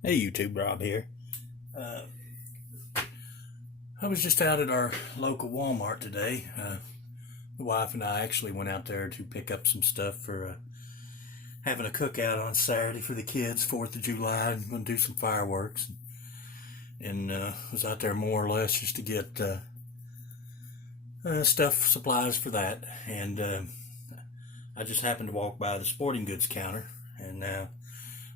Hey YouTube, Rob here. Uh, I was just out at our local Walmart today. The wife and I actually went out there to pick up some stuff for having a cookout on Saturday for the kids, 4th of July. I'm going to do some fireworks. And was out there more or less just to get stuff, supplies for that. And I just happened to walk by the sporting goods counter. And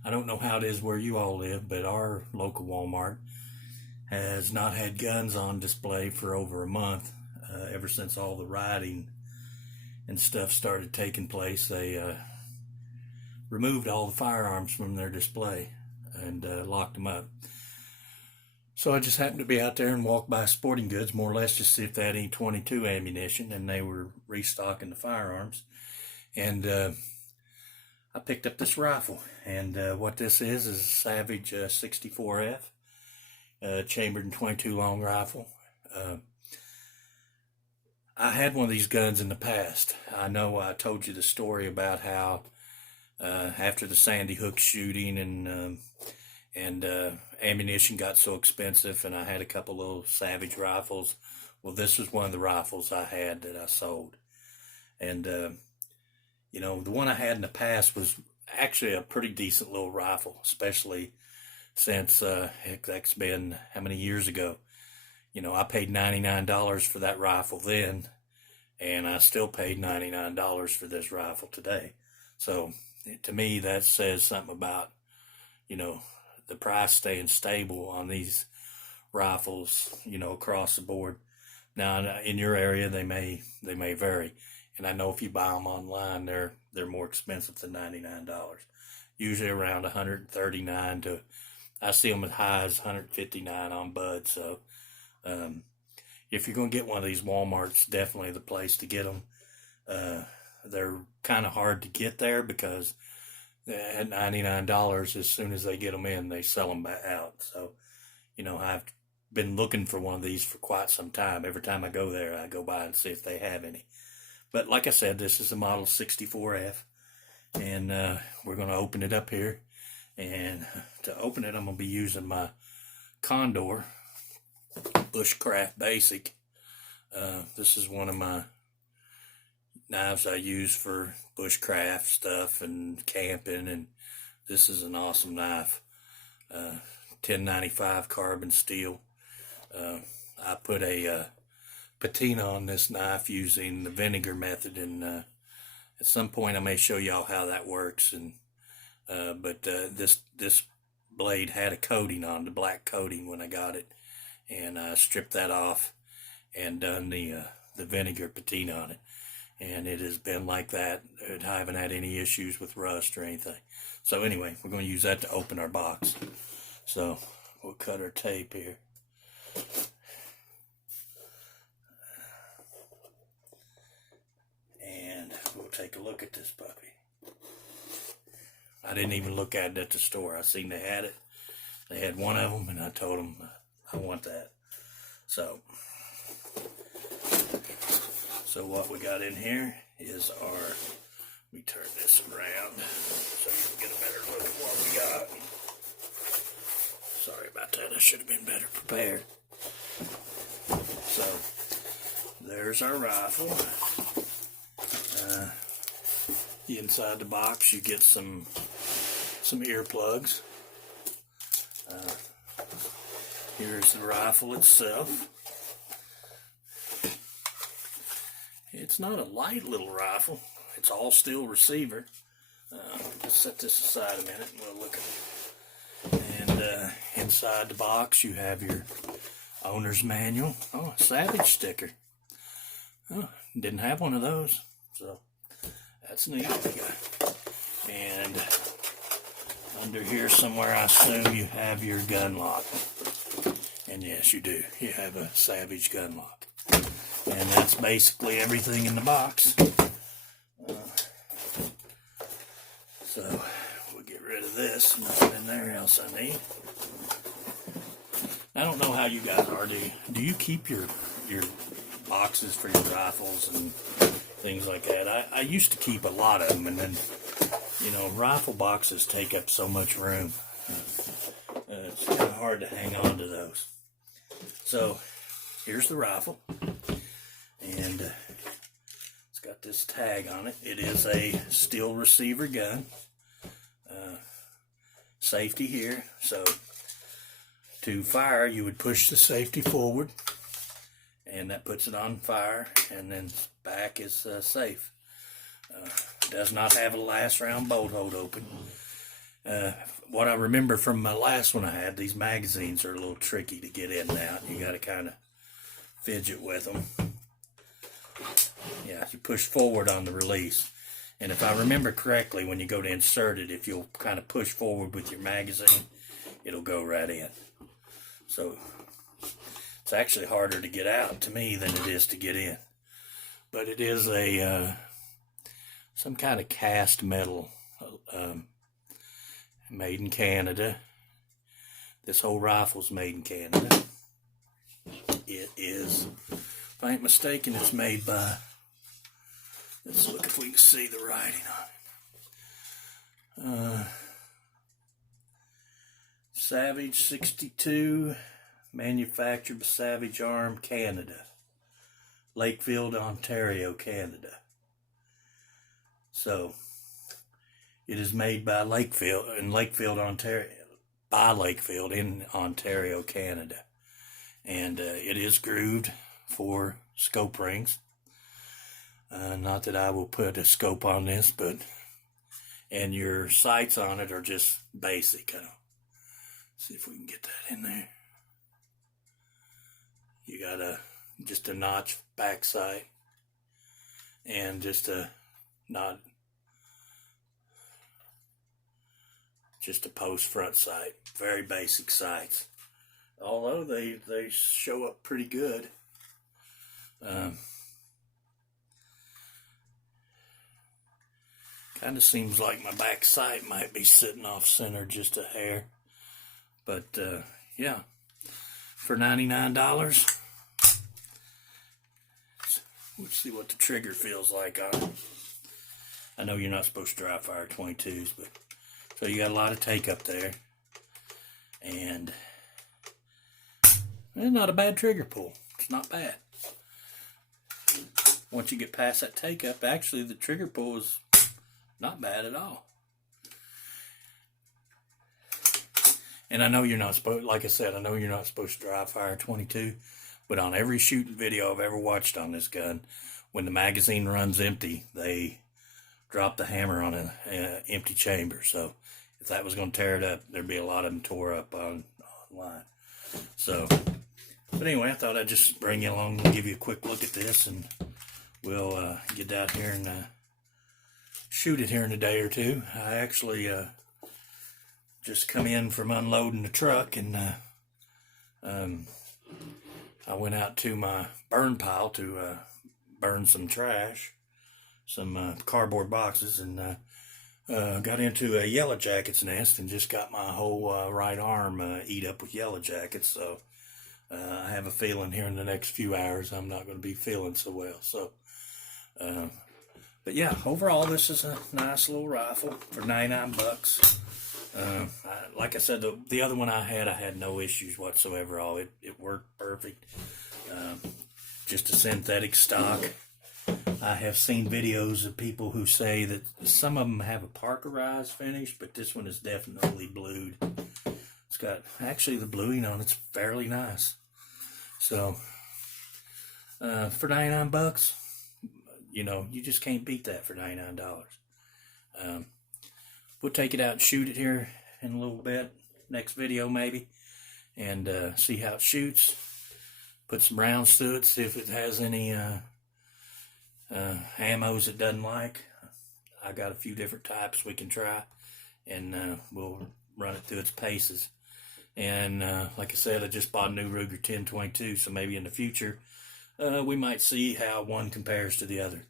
I don't know how it is where you all live, but our local Walmart has not had guns on display for over a month. Ever since all the rioting and stuff started taking place, they removed all the firearms from their display and locked them up. So I just happened to be out there and walked by sporting goods, more or less just see if they had any 22 ammunition, and they were restocking the firearms. And I picked up this rifle, and what this is a Savage 64F. Chambered in 22 long rifle. I had one of these guns in the past. I know I told you the story about how after the Sandy Hook shooting and ammunition got so expensive, and I had a couple little Savage rifles. Well, this was one of the rifles I had that I sold, and you know, the one I had in the past was actually a pretty decent little rifle, especially since that's been how many years ago. You know, I paid $99 for that rifle then, and I still paid $99 for this rifle today. So to me, that says something about, you know, the price staying stable on these rifles, you know, across the board. Now in your area, they may vary, and I know if you buy them online, they're more expensive than $99. Usually around $139 to, I see them as high as $159 on Bud. So if you're going to get one of these Walmarts, definitely the place to get them. They're kind of hard to get there because at $99, as soon as they get them in, they sell them back out. So, you know, I've been looking for one of these for quite some time. Every time I go there, I go by and see if they have any. But like I said, this is a Model 64F, and we're going to open it up here. And to open it, I'm going to be using my Condor Bushcraft Basic. This is one of my knives I use for bushcraft stuff and camping, and this is an awesome knife. 1095 carbon steel. I put a patina on this knife using the vinegar method, and at some point I may show y'all how that works. And but this blade had a coating on, the black coating, when I got it, and I stripped that off and done the vinegar patina on it, and it has been like that. I haven't had any issues with rust or anything. So anyway, we're going to use that to open our box. So we'll cut our tape here. And we'll take a look at this puppy. I didn't even look at it at the store. I seen they had it. They had one of them, and I told them I want that. So what we got in here is our, let me turn this around so you can get a better look at what we got. Sorry about that. I should have been better prepared. So there's our rifle. Inside the box, you get some earplugs. Here's the rifle itself. It's not a light little rifle. It's all steel receiver. Let's set this aside a minute and we'll look at it. And inside the box, you have your owner's manual. Oh, a Savage sticker. Oh, didn't have one of those, so that's neat. And under here somewhere, I assume you have your gun lock. And yes, you do. You have a Savage gun lock. And that's basically everything in the box. So we'll get rid of this. Nothing in there else I need. I don't know how you guys are. Do you keep your boxes for your rifles and things like that? I used to keep a lot of them, and then, you know, rifle boxes take up so much room. hard to hang on to those. So here's the rifle, and it's got this tag on it. It is a steel receiver gun. Safety here. So to fire, you would push the safety forward, and that puts it on fire, and then back is safe. Does not have a last round bolt hold open. What I remember from my last one I had, these magazines are a little tricky to get in and out. You got to kind of fidget with them. Yeah, you push forward on the release. And if I remember correctly, when you go to insert it, if you'll kind of push forward with your magazine, it'll go right in. So it's actually harder to get out to me than it is to get in. But it is a some kind of cast metal, made in Canada. This whole rifle's made in Canada. It is, if I ain't mistaken, it's made by, let's look if we can see the writing on it. Savage 62, manufactured by Savage Arm, Canada. Lakefield, Ontario, Canada. So, it is made by Lakefield in Ontario, Canada. And it is grooved for scope rings. Not that I will put a scope on this, but, and your sights on it are just basic. See if we can get that in there. You got just a notch back sight, and just a post front sight. Very basic sights, although they show up pretty good. Kind of seems like my back sight might be sitting off center just a hair, but yeah, for $99. Let's see what the trigger feels like on it. I know you're not supposed to dry fire 22s, but so you got a lot of take up there, and it's not a bad trigger pull. It's not bad. Once you get past that take up, actually the trigger pull is not bad at all. And I know you're not supposed, like I said, I know you're not supposed to dry fire 22, but on every shooting video I've ever watched on this gun, when the magazine runs empty, they drop the hammer on an empty chamber. So if that was going to tear it up, there'd be a lot of them tore up online. So, but anyway, I thought I'd just bring you along and give you a quick look at this, and we'll get out here and shoot it here in a day or two. I actually just come in from unloading the truck, and I went out to my burn pile to burn some trash, some cardboard boxes, and got into a yellow jacket's nest and just got my whole right arm eat up with yellow jackets. So I have a feeling here in the next few hours I'm not going to be feeling so well. So, but yeah, overall this is a nice little rifle for $99. Like I said, the other one I had no issues whatsoever. It worked perfect. Just a synthetic stock. I have seen videos of people who say that some of them have a Parkerized finish, but this one is definitely blued. It's got, actually the bluing on it's fairly nice. So, for $99, you know, you just can't beat that for $99. We'll take it out and shoot it here in a little bit, next video maybe, and see how it shoots. Put some rounds to it, see if it has any ammos it doesn't like. I got a few different types we can try, and we'll run it through its paces. And like I said, I just bought a new Ruger 10/22, so maybe in the future we might see how one compares to the other.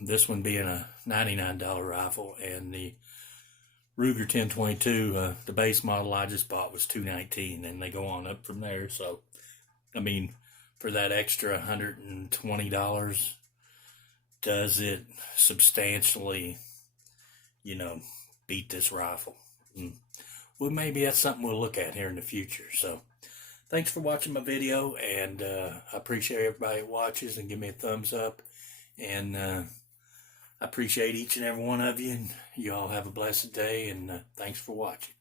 This one being a $99 rifle, and the Ruger 10/22, the base model I just bought was $219, and they go on up from there. So, I mean, for that extra $120, does it substantially, you know, beat this rifle? well, maybe that's something we'll look at here in the future. So thanks for watching my video, and I appreciate everybody that watches and give me a thumbs up. And I appreciate each and every one of you, and you all have a blessed day, and thanks for watching.